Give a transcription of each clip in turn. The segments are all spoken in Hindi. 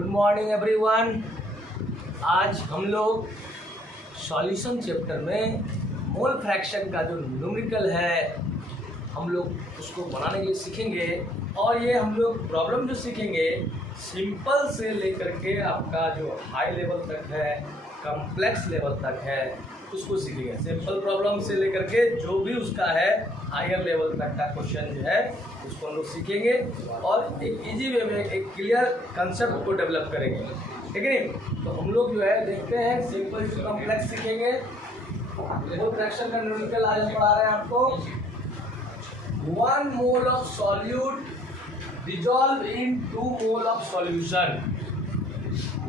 Good morning everyone. आज हम लोग सॉल्यूशन चैप्टर में मोल फ्रैक्शन का जो न्यूमेरिकल है हम लोग उसको बनाने के लिए सीखेंगे। और ये हम लोग प्रॉब्लम जो सीखेंगे सिंपल से लेकर के आपका जो हाई लेवल तक है, कॉम्प्लेक्स लेवल तक है, उसको सीखेंगे। सिंपल प्रॉब्लम से लेकर के जो भी उसका है हायर लेवल तक का क्वेश्चन जो है उसको हम लोग सीखेंगे और एक इजी वे में एक क्लियर कंसेप्ट को डेवलप करेंगे, ठीक है नहीं। तो हम लोग जो है देखते हैं सिंपल टू कॉम्प्लेक्स सीखेंगे। मोल फ्रैक्शन का न्यूमेरिकल आज हम पढ़ा रहे हैं आपको। 1 mole of solute dissolve in 2 mole of solution.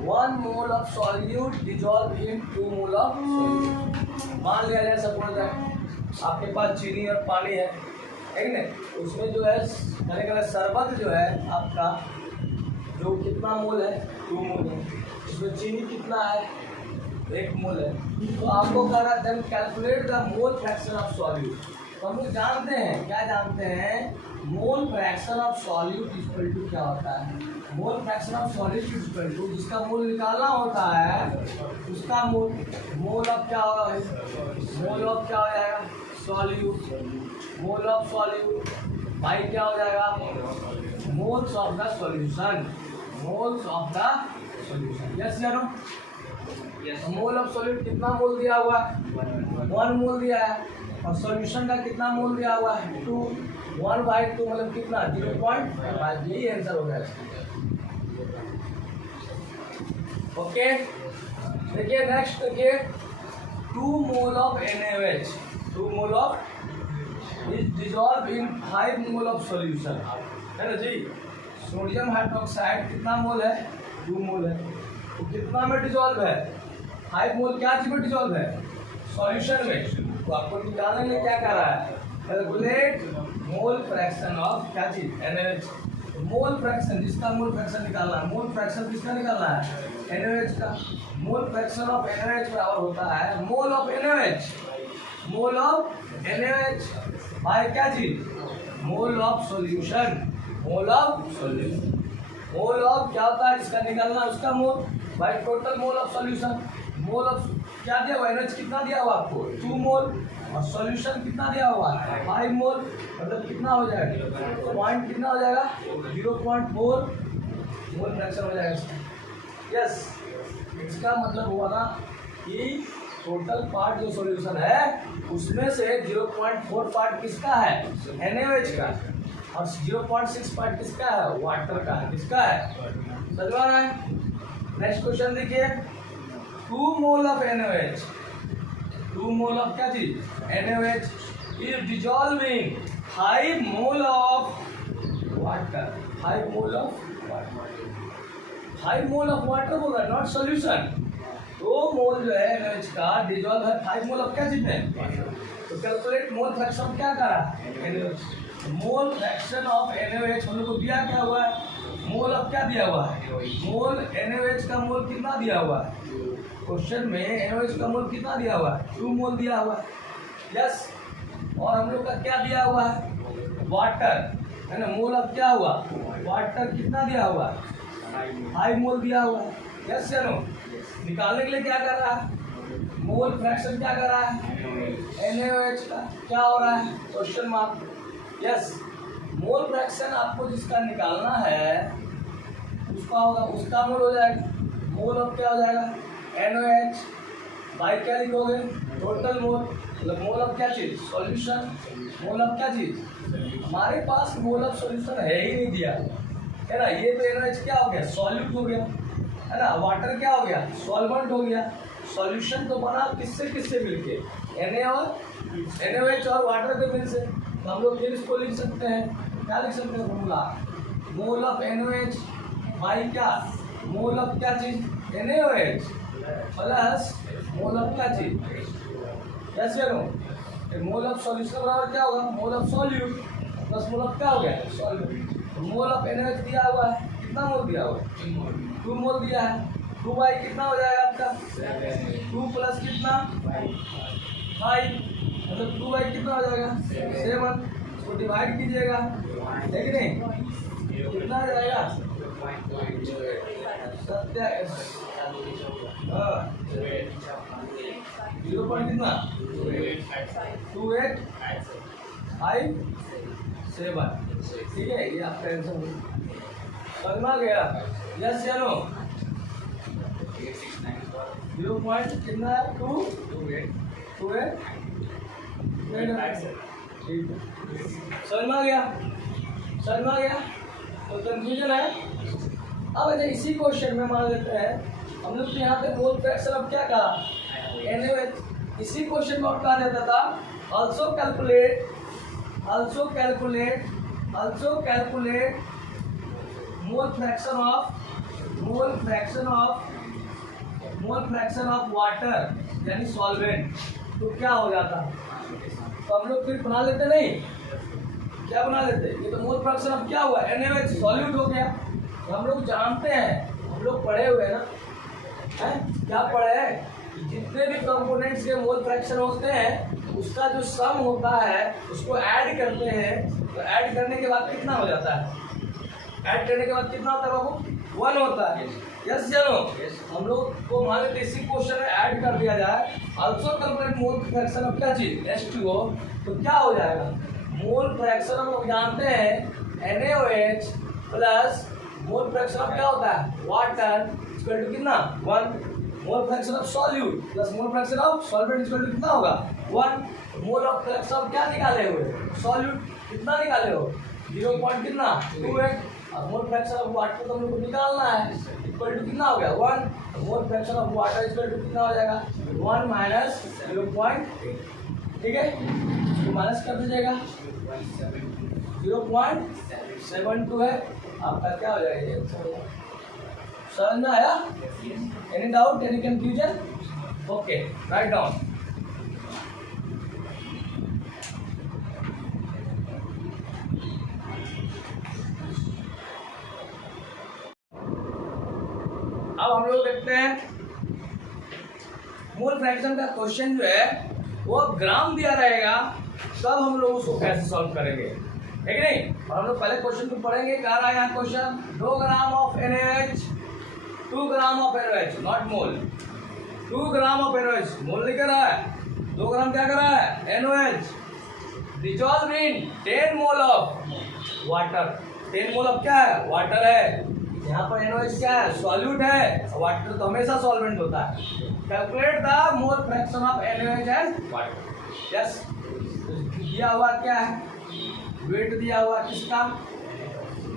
1 mole of solute dissolve in 2 mole of solution. मान लिया जाए सपोज आपके पास चीनी और पानी है, ठीक है। उसमें जो है मैंने कहा शरबत जो है आपका जो कितना मोल है 2 मोल है, उसमें चीनी कितना है 1 मोल है। तो आपको कह रहा है then calculate the mole fraction of solute. तो हम लोग जानते हैं, क्या जानते हैं, mole fraction of solute equal to क्या होता है। Mole fraction of solute equal to जिसका मोल निकालना होता है उसका मोल ऑफ क्या होगा, मोल ऑफ क्या हो जाएगा सॉल्यूट। मोल ऑफ सॉल्यूट भाई क्या हो जाएगा moles of the solution. Moles of the solution, yes या नो। मोल ऑफ सॉल्यूट कितना मोल दिया हुआ है 1 मोल दिया है और सॉल्यूशन का कितना मोल दिया हुआ है 2। 1/2 मतलब कितना 0.5। यही आंसर हो गया। ओके देखिए नेक्स्ट देखिए 2 मोल of NaOH। 2 mole of is dissolve in 5 mole of solution, है ना जी। सोडियम हाइड्रोक्साइड कितना मोल है 2 मोल है, तो कितना में डिसॉल्व है 5 मोल। क्या चीज में डिसॉल्व है सॉल्यूशन में। तो आपको निकालने में क्या कर रहा है कैलकुलेट मोल फ्रैक्शन ऑफ क्या चीज NaOH। मोल फ्रैक्शन जिसका मोल फ्रैक्शन निकालना है, मोल फ्रैक्शन किसका निकालना है NaOH का। मोल फ्रैक्शन ऑफ NaOH बराबर होता है mole of NaOH। Mole of NaOH by क्या चीज mole of solution. Mole of solution, mole of क्या होता है जिसका निकालना उसका mole by total mole of solution. Mole of क्या दिया हुआ NaOH कितना दिया हुआ आपको 2 मोल और सॉल्यूशन कितना दिया हुआ है 5 मोल, मतलब कितना हो जाएगा पॉइंट कितना हो जाएगा 0.4 मोल फ्रैक्शन हो जाएगा। यस इसका मतलब हुआ ना कि टोटल पार्ट जो सॉल्यूशन है उसमें से 0.4 पार्ट किसका है NaOH का और 0.6 पार्ट किसका है वाटर का है। किसका है समझ रहा है। नेक्स्ट क्वेश्चन देखिए 2 मोल ऑफ NaOH। 2 मोल ऑफ क्या चीज NaOH is dissolving 5 mole of water. 5 mole of water, 5 mole of water बोल रहा है नॉट सॉल्यूशन। 2 मोल जो है NaOH का डिसॉल्व है 5 मोल ऑफ क्या चीज में। तो कैलकुलेट मोल फ्रैक्शन क्या करा NaOH। Mole fraction of NaOH हम लोग को दिया क्या हुआ है मोल ऑफ क्या दिया हुआ है मोल NaOH का मोल कितना दिया हुआ है क्वेश्चन में NaOH का मोल कितना दिया हुआ है 2 मोल दिया हुआ है। यस और हम लोग का क्या दिया हुआ है वाटर, है ना। मोल ऑफ क्या हुआ वाटर कितना दिया हुआ है 5 मोल दिया हुआ है। यस या नो। निकालने के लिए क्या कर रहा है मोल फ्रैक्शन क्या कर रहा है NaOH का क्या हो रहा है question mark. Yes mole fraction आपको जिसका निकालना है उसका होगा उसका मोल हो जाएगा। मोल ऑफ क्या हो जाएगा NaOH बाई क्या लिखोगे टोटल मोल, मतलब मोल ऑफ क्या चीज सॉल्यूशन। मोल ऑफ क्या चीज हमारे पास मोल ऑफ सॉल्यूशन है ही नहीं दिया, है ना। ये तो NaOH क्या हो गया सॉल्यूट हो गया, है ना। वाटर क्या हो गया सॉल्वेंट हो गया। सॉल्यूशन तो बना किससे मिलके Na और NaOH और वाटर के मिल से। तो हम लोग फिर इसको लिख सकते हैं, क्या लिख सकते हैं formula mole of NaOH by क्या मोल ऑफ क्या चीज NaOH प्लस मोल ऑफ क्या चीज यस या नो। मोल ऑफ सॉल्यूशन बराबर क्या होगा mole of solute plus mole of क्या हो गया सॉल्यूट। मोल ऑफ NaOH दिया हुआ है कितना मोल दिया हुआ है 2 मोल दिया है। 2 बाई कितना हो जाएगा आपका 2 प्लस कितना 5, मतलब 2 बाई कितना हो जाएगा 7। इसको डिवाइड कीजिएगा, है कि नहीं, कितना आ जाएगा सत्या हाँ 0 पॉइंट कितना 2857 ठीक है। ये आपका आंसर समझ में आ गया? यस या नो? 0 पॉइंट कितना है 28 ठीक है। समझ में आ गया? समझ में आ गया? तो कंफ्यूजन है? अब अच्छा इसी क्वेश्चन में मान लेते हैं हम लोग यहाँ पे मोल फ्रैक्शन अब क्या कहा NaOH। इसी क्वेश्चन में और कहा देता था also calculate mole fraction of water यानी सॉल्वेंट। तो क्या हो जाता? तो हम लोग फिर बना लेते नहीं, क्या बना लेते? ये तो मोल फ्रैक्शन अब क्या हुआ NaOH सॉल्यूट हो गया। तो हम लोग जानते हैं, हम लोग पढ़े हुए हैं ना, हैं क्या पढ़े हैं? जितने भी कंपोनेंट्स के मोल फ्रैक्शन होते हैं उसका जो सम होता है उसको ऐड करते हैं। तो ऐड करने के बाद कितना हो जाता है? ऐड करने के बाद कितना होता है बाबू? 1 होता है। यस या नो? हम लोग को मान लेते इसी क्वेश्चन में ऐड कर दिया जाए also calculate mole fraction of क्या चीज H2O। तो क्या हो जाएगा? मोल फ्रैक्शन हम लोग जानते हैं NaOH plus mole fraction of क्या होता है वाटर इक्वल टू कितना 1। Mole fraction of solute plus mole fraction of solvent equal to कितना होगा 1। मोल ऑफ फ्रैक्शन ऑफ क्या निकाले हुए सॉल्यूट कितना निकाले हो 0 पॉइंट कितना 28। अब मोल फ्रैक्शन ऑफ वाटर तो हम लोग को निकालना है इक्वल टू कितना हो गया 1। Mole fraction of water equal to कितना हो जाएगा 1 माइनस 0.8 ठीक है। इसको माइनस कर दीजिएगा 0.72 है आपका क्या हो जाएगा? समझ में आया? Any doubt any confusion? Okay write down. अब हम लोग देखते हैं मोल फ्रैक्शन का क्वेश्चन जो है वो अब ग्राम दिया रहेगा तब हम लोग उसको कैसे सॉल्व करेंगे है कि नहीं। और हम लोग पहले क्वेश्चन को पढ़ेंगे। क्या रहा है यहाँ question 2 gram of NaOH 2 gram of NaOH not mole 2 gram of NaOH मोल नहीं कर रहा है 2 ग्राम क्या कर रहा है NaOH dissolve in 10 mole of water. 10 mole of क्या है वाटर है। यहाँ पर NaOH क्या है सॉल्यूट है। वाटर तो हमेशा सॉल्वेंट होता है। Calculate the mole fraction of NaOH and water. Yes दिया हुआ क्या है वेट दिया हुआ किसका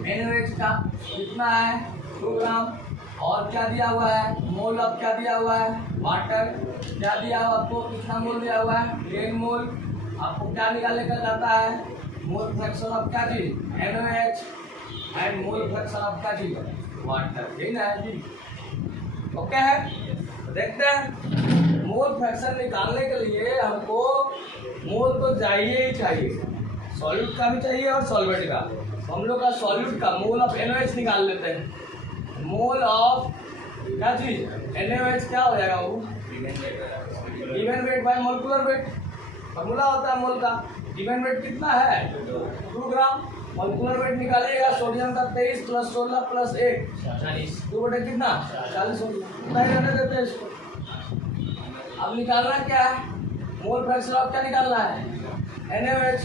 NaOH का कितना है 2 ग्राम और क्या दिया हुआ है मोल ऑफ क्या दिया हुआ है वाटर क्या दिया हुआ आपको कितना मोल दिया हुआ है 10 मोल। आपको क्या निकालने का जाता है मोल फ्रैक्शन ऑफ क्या चीज NaOH and mole fraction of क्या चीज वाटर यही ना है जी। ओके है देखते हैं मोल फ्रैक्शन निकालने के लिए हमको मोल तो चाहिए ही चाहिए सॉल्यूट का भी चाहिए और सॉल्वेंट का। हम लोग का सॉल्यूट का मोल ऑफ NaOH निकाल लेते हैं। मोल ऑफ क्या चीज NaOH क्या हो जाएगा वो even weight by molecular weight formula होता है मोल का। इवन वेट कितना है 2 ग्राम। मोलिकुलर वेट निकालिएगा सोडियम का 23 प्लस 16 प्लस 1 40 2 बटे कितना 40 कितना ही रहने देते हैं इसको। अब निकालना क्या है मोल फ्रैक्शन ऑफ क्या निकालना है NaOH।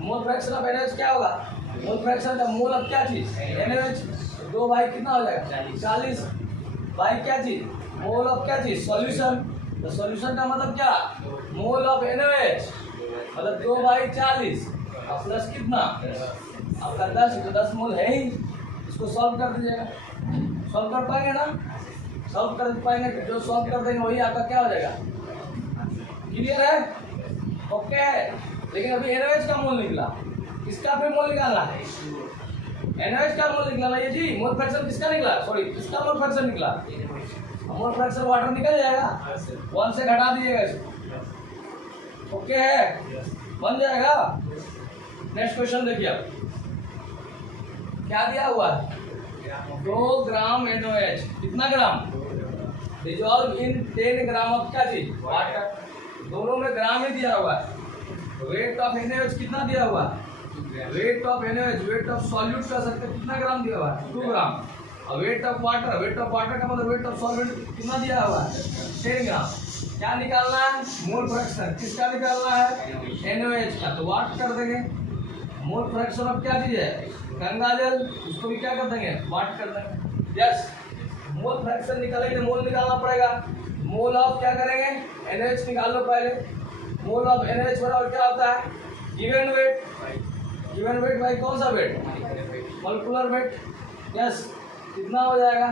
Mole fraction of NaOH क्या होगा मोल फ्रैक्शन का मोल ऑफ क्या चीज NaOH 2 बाई कितना हो जाएगा 40 बाई क्या चीज मोल ऑफ क्या चीज सॉल्यूशन। तो सॉल्यूशन का मतलब क्या मोल ऑफ NaOH मतलब 2 बाई 40 और प्लस कितना आपका 10 तो 10 मोल है ही। इसको सॉल्व कर दीजिएगा। सॉल्व कर पाएंगे ना सॉल्व कर पाएंगे जो सॉल्व कर देंगे वही आपका क्या हो जाएगा क्लियर है ओके। लेकिन अभी NaOH का मोल निकला किसका फिर मोल निकालना है NaOH का मोल निकला ये जी। मोल फ्रैक्शन किसका निकला सॉरी किसका मोल फ्रैक्शन निकला मोल फ्रैक्शन वाटर निकल जाएगा 1 से घटा दीजिएगा इसको ओके है बन जाएगा। नेक्स्ट क्वेश्चन देखिए आप क्या दिया हुआ है 2 ग्राम NaOH कितना ग्राम डिजॉल्व इन 10 ग्राम ऑफ क्या चीज वाटर। दोनों में ग्राम ही दिया हुआ है। वेट ऑफ NaOH कितना दिया हुआ weight of NaOH, weight of solute कर सकते हैं, कितना ग्राम दिया हुआ है 2 ग्राम। और weight of water, weight of water का मतलब वेट ऑफ सॉल्वेंट कितना दिया हुआ है 10 ग्राम। क्या निकालना है मोल फ्रैक्शन, किसका निकालना है NaOH का, तो वाट कर देंगे। मोल फ्रैक्शन ऑफ क्या चीज है गंगा जल, उसको भी क्या कर देंगे वाट कर देंगे। यस, मोल फ्रैक्शन निकालेंगे, मोल निकालना पड़ेगा। मोल ऑफ क्या करेंगे NaOH निकाल लो पहले। मोल ऑफ NaOH बराबर क्या होता है गिवन वेट, गिवन वेट भाई कौन सा वेट मॉलिक्यूलर वेट। यस, कितना हो जाएगा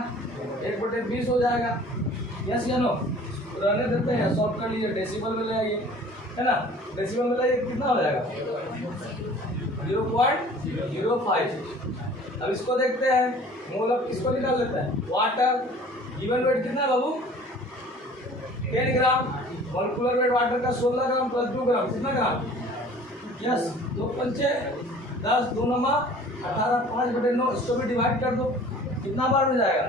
1/20 हो जाएगा। यस या नो, रहने देते हैं, सॉल्व कर लीजिए, डेसिमल में ले आइए, है ना, डेसिमल में लाइए, कितना हो जाएगा 0.05। अब इसको देखते हैं, मोल ऑफ किसको निकाल लेते हैं वाटर। गिवन वेट कितना है बाबू 10 ग्राम, मॉलिक्यूलर वेट वाटर का 16 ग्राम प्लस 2 ग्राम कितना ग्राम। यस, 2 पंचे 10, 2 नमा 18, 5/9, इसको भी डिवाइड कर दो, कितना बार हो जाएगा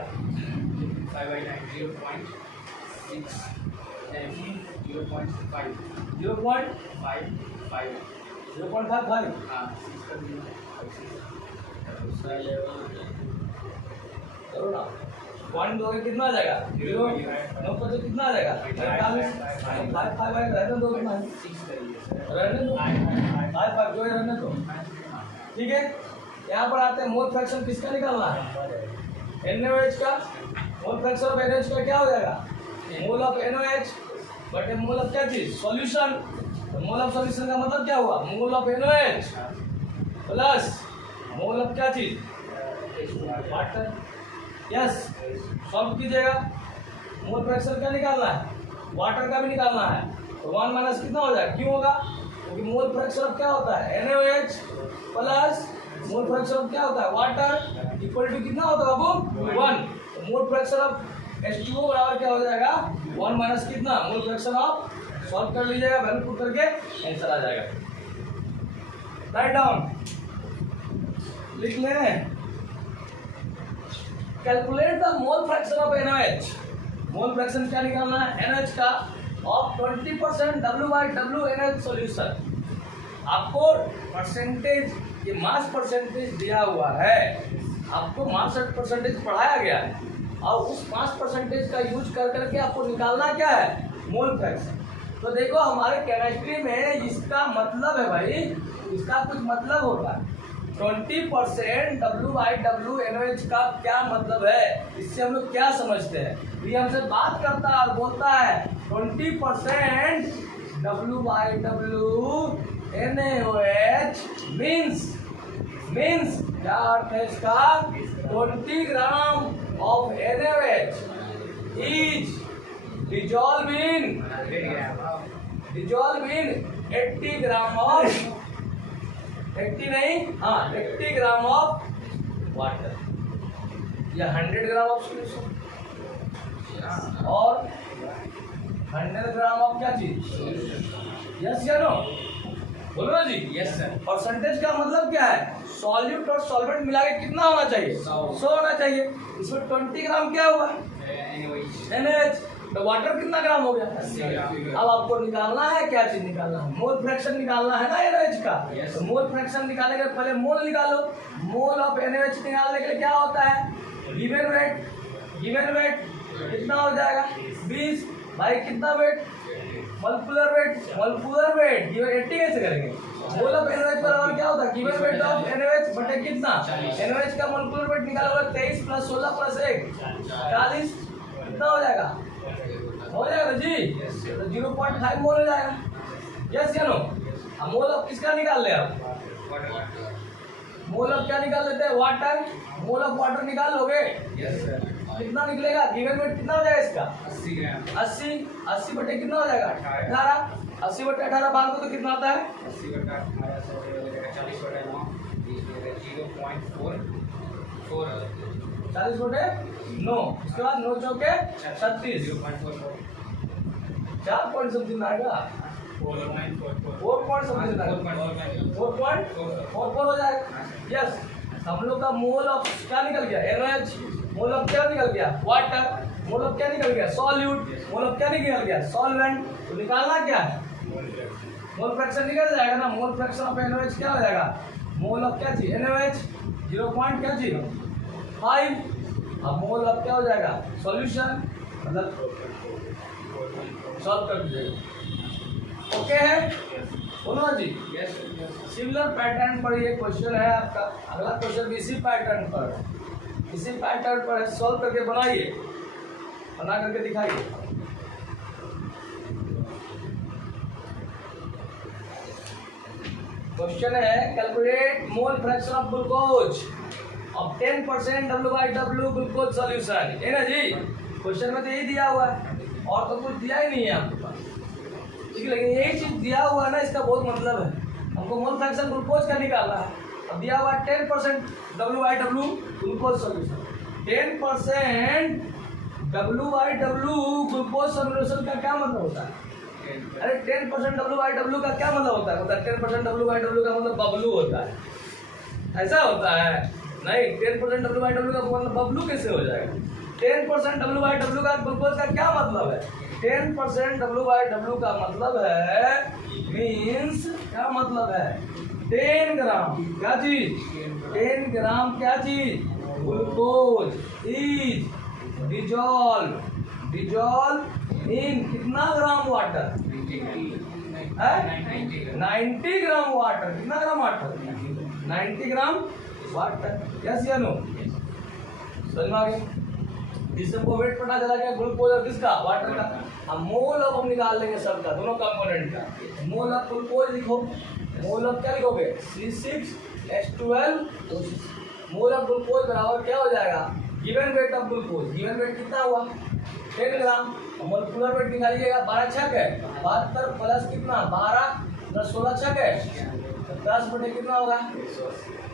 0.55 करो ना, पॉइंट दोगे कितना आ जाएगा 0, 9 पर तो कितना आ जाएगा 5 रहने दो, कितना रहने दो 5 जो है रहने दो। ठीक है, यहाँ पर आते हैं मोल फ्रैक्शन किसका निकालना है NaOH का। मोल फ्रैक्शन ऑफ NaOH का क्या हो जाएगा मोल ऑफ NaOH बटे मोल ऑफ क्या चीज सॉल्यूशन। तो मोल ऑफ सॉल्यूशन का मतलब क्या हुआ मोल of NaOH plus mole of क्या चीज वाटर। यस, सॉल्व कीजिएगा, मोल फ्रैक्शन क्या निकालना है वाटर का भी निकालना है, तो 1 माइनस कितना हो जाएगा क्यों होगा क्योंकि मोल फ्रैक्शन ऑफ क्या होता है NaOH plus mole fraction of क्या होता है वाटर इक्वल टू कितना होता है बाबू 1। तो मोल फ्रैक्शन ऑफ H2O बराबर क्या हो जाएगा 1 माइनस कितना मोल फ्रैक्शन ऑफ, सॉल्व कर लीजिएगा, वैल्यू पुट करके आंसर आ जाएगा। राइट डाउन लिख लें, calculate the mole fraction of NaOH। Mole fraction क्या निकालना है NaOH का ऑफ 20% W/W NaOH सॉल्यूशन। आपको परसेंटेज, ये मास परसेंटेज दिया हुआ है, आपको मास परसेंटेज पढ़ाया गया है और उस मास परसेंटेज का यूज कर करके आपको निकालना क्या है मोल फ्रैक्शन। तो देखो हमारे केमिस्ट्री में इसका मतलब है भाई, इसका कुछ मतलब होता है 20% W/W NaOH का क्या मतलब है, इससे हम लोग क्या समझते हैं। ये हमसे बात करता है और बोलता है 20% W/W NaOH मीन्स क्या अर्थ है इसका 20 gram of NaOH is dissolved in 80 gram of 80 नहीं, हाँ 80 ग्राम ऑफ वाटर या 100 ग्राम ऑफ सॉल्यूशन और 100 ग्राम ऑफ क्या चीज। यस या नो, बोलो ना जी। Yes sir. परसेंटेज का मतलब क्या है सॉल्यूट और सॉल्वेंट मिला के कितना होना चाहिए 100 होना चाहिए। इसमें 20 ग्राम क्या हुआ NaOH, तो वाटर कितना ग्राम हो गया 80 ग्राम। अब आपको निकालना है क्या चीज निकालना है मोल फ्रैक्शन निकालना है ना NaOH का। तो मोल फ्रैक्शन निकालने के पहले मोल निकालो। मोल ऑफ NaOH निकालने के लिए क्या होता है गिवन वेट, गिवन वेट कितना हो जाएगा 20 भाई कितना weight molecular weight, molecular weight given 80 कैसे करेंगे। मोल ऑफ NaOH बराबर क्या होता है गिवन वेट ऑफ NaOH बटे कितना NaOH का मॉलिक्यूलर वेट निकाला होगा 23 + 16 + 1 40 कितना हो जाएगा जी, तो 0.5 मोल हो जाएगा। यस या नो। अब मोल ऑफ किसका निकाल ले आप मोल ऑफ क्या निकाल लेते हैं वाटर। मोल ऑफ वाटर निकाल लोगे यस सर, कितना निकलेगा गिवन वेट कितना हो जाएगा इसका 80 ग्राम। 80 बटे कितना हो जाएगा 18, 80 बटे 18 भाग दो तो कितना आता है 80 बटे 18 40 बटे 9 0.44 40 बटे 9, इसके बाद 9 चौके 36 4 पॉइंट समथिंग आएगा 4 पॉइंट समथिंग आएगा 4.44 हो जाएगा। यस, हम लोग का मोल ऑफ क्या निकल गया NaOH, मोल ऑफ क्या निकल गया वाटर, मोल ऑफ क्या निकल गया सॉल्यूट, मोल ऑफ क्या निकल गया सॉल्वेंट। तो निकालना क्या है मोल फ्रैक्शन निकल जाएगा ना। मोल फ्रैक्शन ऑफ NaOH क्या हो जाएगा मोल ऑफ क्या चाहिए NaOH 0. क्या चाहिए 5. अब मोल ऑफ क्या हो जाएगा सॉल्यूशन, मतलब सॉल्व कर दीजिएगा। ओके है बोलो जी। सिमिलर पैटर्न पर ये क्वेश्चन है आपका, अगला क्वेश्चन भी इसी पैटर्न पर है, सॉल्व करके बनाइए, बना करके दिखाइए। क्वेश्चन है calculate mole fraction of glucose of 10% W/W glucose solution, है ना जी। क्वेश्चन में तो यही दिया हुआ है और तो कुछ दिया ही नहीं है आपके पास, ठीक है, लेकिन यही चीज दिया हुआ है ना, इसका बहुत मतलब है। हमको मोल फ्रैक्शन ग्लूकोज का निकालना है, अब दिया हुआ है 10% W/W glucose solution. 10% W/W glucose solution का क्या मतलब होता है? अरे 10% W/W का क्या मतलब होता है? मतलब 10% W/W का मतलब बबलू होता है, ऐसा होता है नहीं। 10% W/W का मतलब बबलू कैसे हो जाएगा? 10% W/W का ग्लूकोज का क्या मतलब है? 10% W/W का मतलब है, मीन्स क्या मतलब है? 10 ग्राम क्या चीज? 10 ग्राम क्या चीज? ग्लूकोज इज डिजॉल्व इन कितना ग्राम वाटर? 90 gram water. कितना gram water? 90 gram water. Yes या नो? समझ में आ गया? इससे हमको वेट पता चला गया ग्लूकोज और किसका? वाटर का। अब मोल ऑफ हम निकाल लेंगे सबका, दोनों कंपोनेंट का। मोल ऑफ ग्लूकोज लिखो, मोल ऑफ क्या लिखोगे? C6H12। मोल ऑफ ग्लूकोज बराबर क्या हो जाएगा? Given weight of glucose. Given weight कितना हुआ? 10 ग्राम। मोलिकुलर वेट निकालिएगा, 12 छक है 72 प्लस कितना 12 प्लस 16 छक है 10 बटे कितना होगा?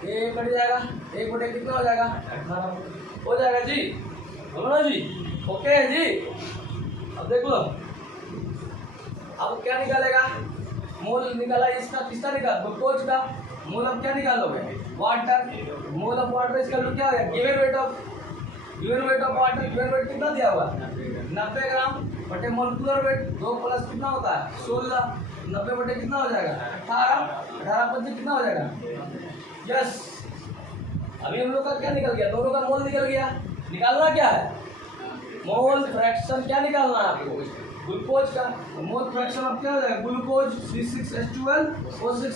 ये कट जाएगा, 1 बटे कितना हो जाएगा? 18 हो जाएगा जी, बोलो ना जी। ओके है जी। अब देख लो, अब क्या निकालेगा? मोल निकाला इसका, किसका निकाल? ग्लूकोज का। मोल ऑफ क्या निकालोगे? वाटर। मोल ऑफ वाटर इसका क्या है? Given weight of water. Given weight कितना दिया हुआ? 90 ग्राम बटे मोलिकुलर वेट 2 प्लस कितना होता है? 16। 90 बटे कितना हो जाएगा? 18। 18 पच्चीस कितना हो जाएगा? यस। अभी हम लोग का क्या निकल गया? दोनों का मोल निकल गया। निकालना क्या है? मोल फ्रैक्शन क्या निकालना है आपको? ग्लूकोज का। मोल फ्रैक्शन ऑफ क्या हो जाएगा? Glucose C6H12O6।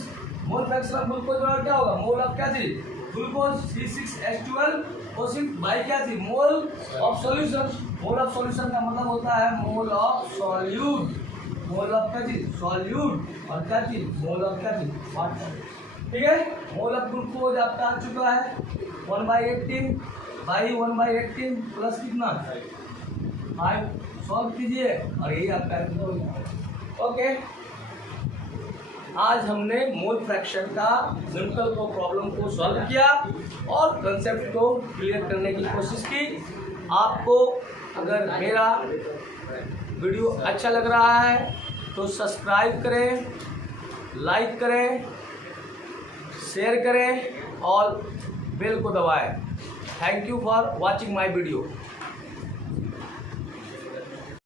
Mole fraction of glucose बराबर क्या होगा? मोल ऑफ क्या चीज? ग्लूकोज C6H12O6 बाई क्या चीज? Mole of solution. Mole of solution का मतलब होता है mole of solute. Mole of क्या चीज? सॉल्यूट। और क्या चीज? मोल ऑफ क्या चीज? वाटर। ठीक है। मोल ऑफ ग्लूकोज आपका आ चुका है 1/18 बाई 1/18 प्लस कितना 5। सॉल्व कीजिए और यही आपका ओके। आज हमने मोल फ्रैक्शन का सिंपल को प्रॉब्लम को सॉल्व किया और कंसेप्ट को क्लियर करने की कोशिश की। आपको अगर मेरा वीडियो अच्छा लग रहा है तो सब्सक्राइब करें, लाइक करें, शेयर करें और बेल को दबाएं। Thank you for watching my video.